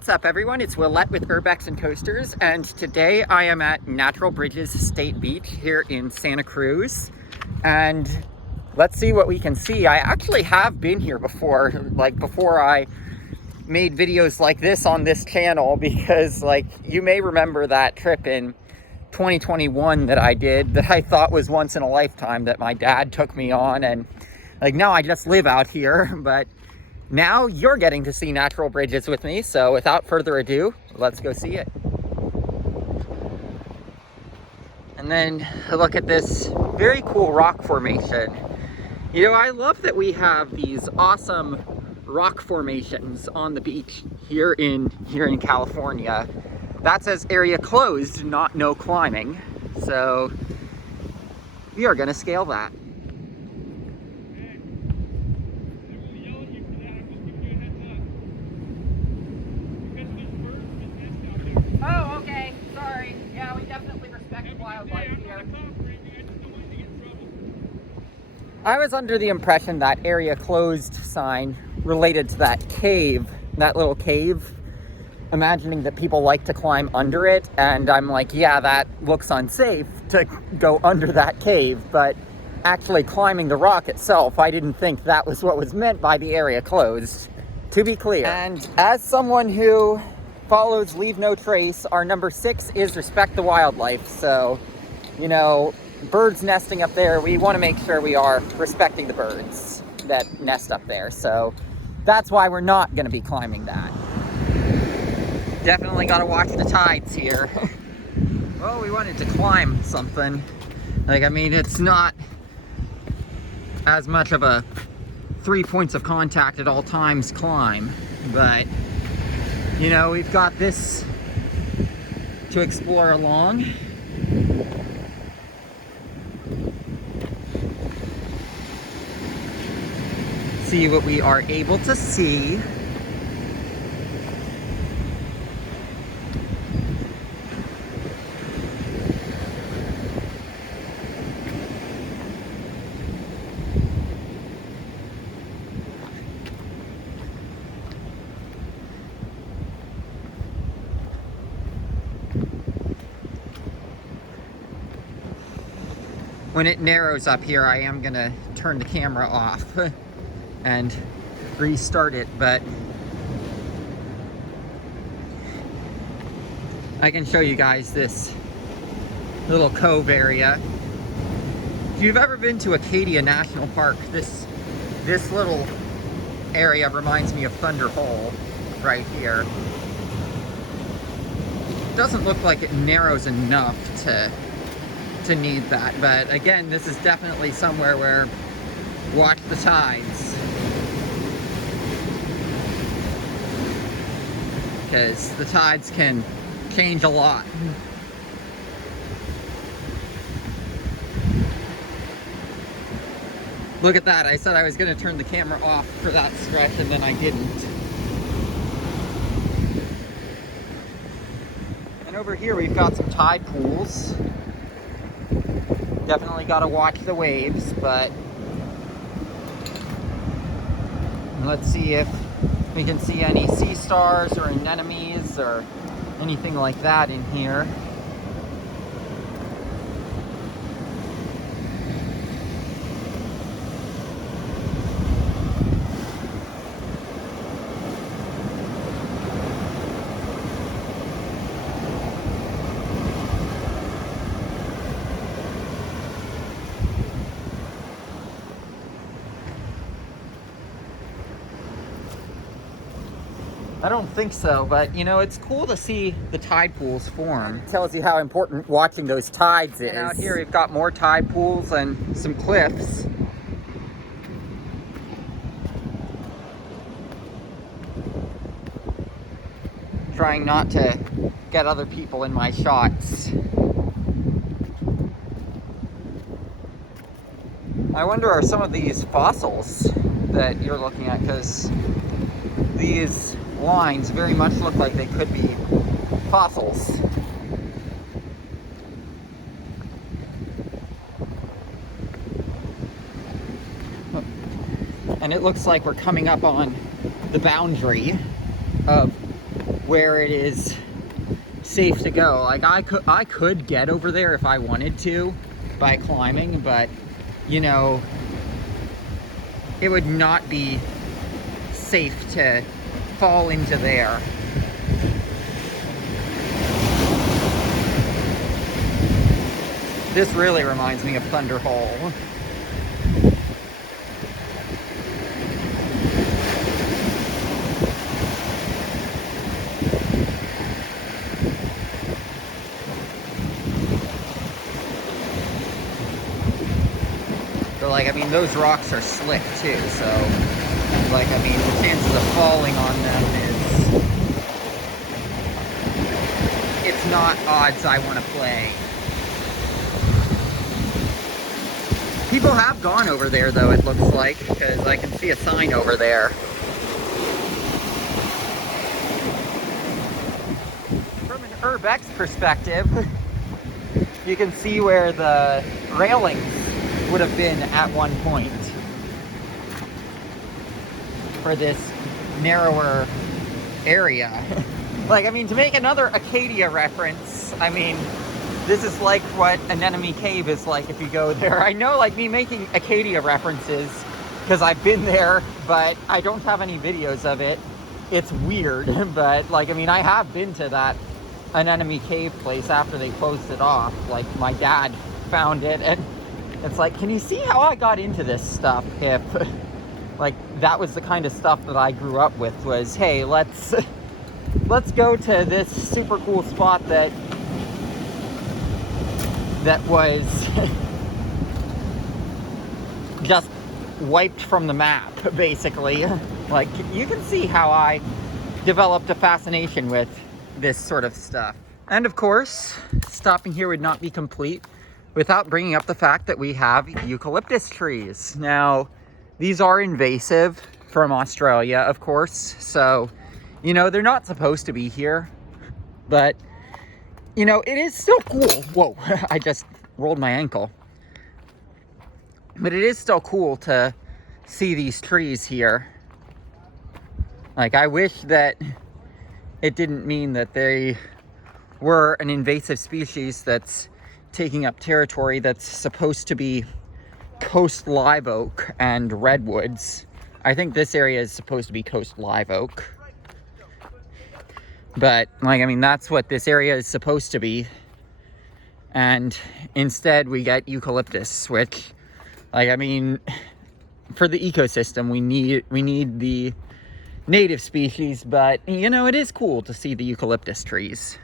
What's up, everyone? It's Willette with Urbex and Coasters, and today I am at Natural Bridges State Beach here in Santa Cruz, and let's see what we can see. I actually have been here before, like before I made videos like this on this channel, because like you may remember that trip in 2021 that I did that I thought was once in a lifetime that my dad took me on, and like now I just live out here, but now you're getting to see Natural Bridges with me, so without further ado, let's go see it. And then look at this very cool rock formation. You know, I love that we have these awesome rock formations on the beach here in California. That says area closed, not no climbing. So we are gonna scale that. Oh, okay. Sorry. Yeah, we definitely respect wildlife here. I was under the impression that area closed sign related to that cave, that little cave, imagining that people like to climb under it, and I'm like, yeah, that looks unsafe to go under that cave, but actually climbing the rock itself, I didn't think that was what was meant by the area closed, to be clear. And as someone who follows Leave No Trace, our number 6 is respect the wildlife. So, you know, birds nesting up there, we want to make sure we are respecting the birds that nest up there. So that's why we're not going to be climbing that. Definitely got to watch the tides here. Well, we wanted to climb something. Like, I mean, it's not as much of a 3 points of contact at all times climb, but you know, we've got this to explore along. See what we are able to see. When it narrows up here, I am gonna turn the camera off and restart it, but I can show you guys this little cove area. If you've ever been to Acadia National Park, this little area reminds me of Thunder Hole right here. It doesn't look like it narrows enough to need that, but again, this is definitely somewhere where watch the tides, because the tides can change a lot. Look at that, I said I was going to turn the camera off for that stretch and then I didn't. And over here we've got some tide pools. Definitely got to watch the waves, but let's see if we can see any sea stars or anemones or anything like that in here. I don't think so, but you know, it's cool to see the tide pools form. It tells you how important watching those tides is. And out here we've got more tide pools and some cliffs. Trying not to get other people in my shots. I wonder, are some of these fossils that you're looking at, because these lines very much look like they could be fossils. And it looks like we're coming up on the boundary of where it is safe to go. Like I could get over there if I wanted to by climbing, but you know, it would not be safe to fall into there. This really reminds me of Thunder Hole. But like, I mean, those rocks are slick too, so like, I mean, the chances of falling on them is, it's not odds I want to play. People have gone over there though, it looks like, because I can see a sign over there. From an Urbex perspective, you can see where the railings would have been at one point for this narrower area. Like, I mean, to make another Acadia reference, I mean, this is like what Anemone Cave is like if you go there. I know, like, me making Acadia references, because I've been there, but I don't have any videos of it. It's weird, but, like, I mean, I have been to that Anemone Cave place after they closed it off. Like, my dad found it, and it's like, can you see how I got into this stuff if, like, that was the kind of stuff that I grew up with, was, hey, let's go to this super cool spot that was just wiped from the map, basically. Like, you can see how I developed a fascination with this sort of stuff. And of course, stopping here would not be complete without bringing up the fact that we have eucalyptus trees. Now, these are invasive from Australia, of course, so, you know, they're not supposed to be here, but, you know, it is still cool. Whoa, I just rolled my ankle. But it is still cool to see these trees here. Like, I wish that it didn't mean that they were an invasive species that's taking up territory that's supposed to be coast live oak and redwoods. I think this area is supposed to be coast live oak. But, like, I mean, that's what this area is supposed to be. And instead we get eucalyptus, which, like, I mean, for the ecosystem, we need the native species, but, you know, it is cool to see the eucalyptus trees.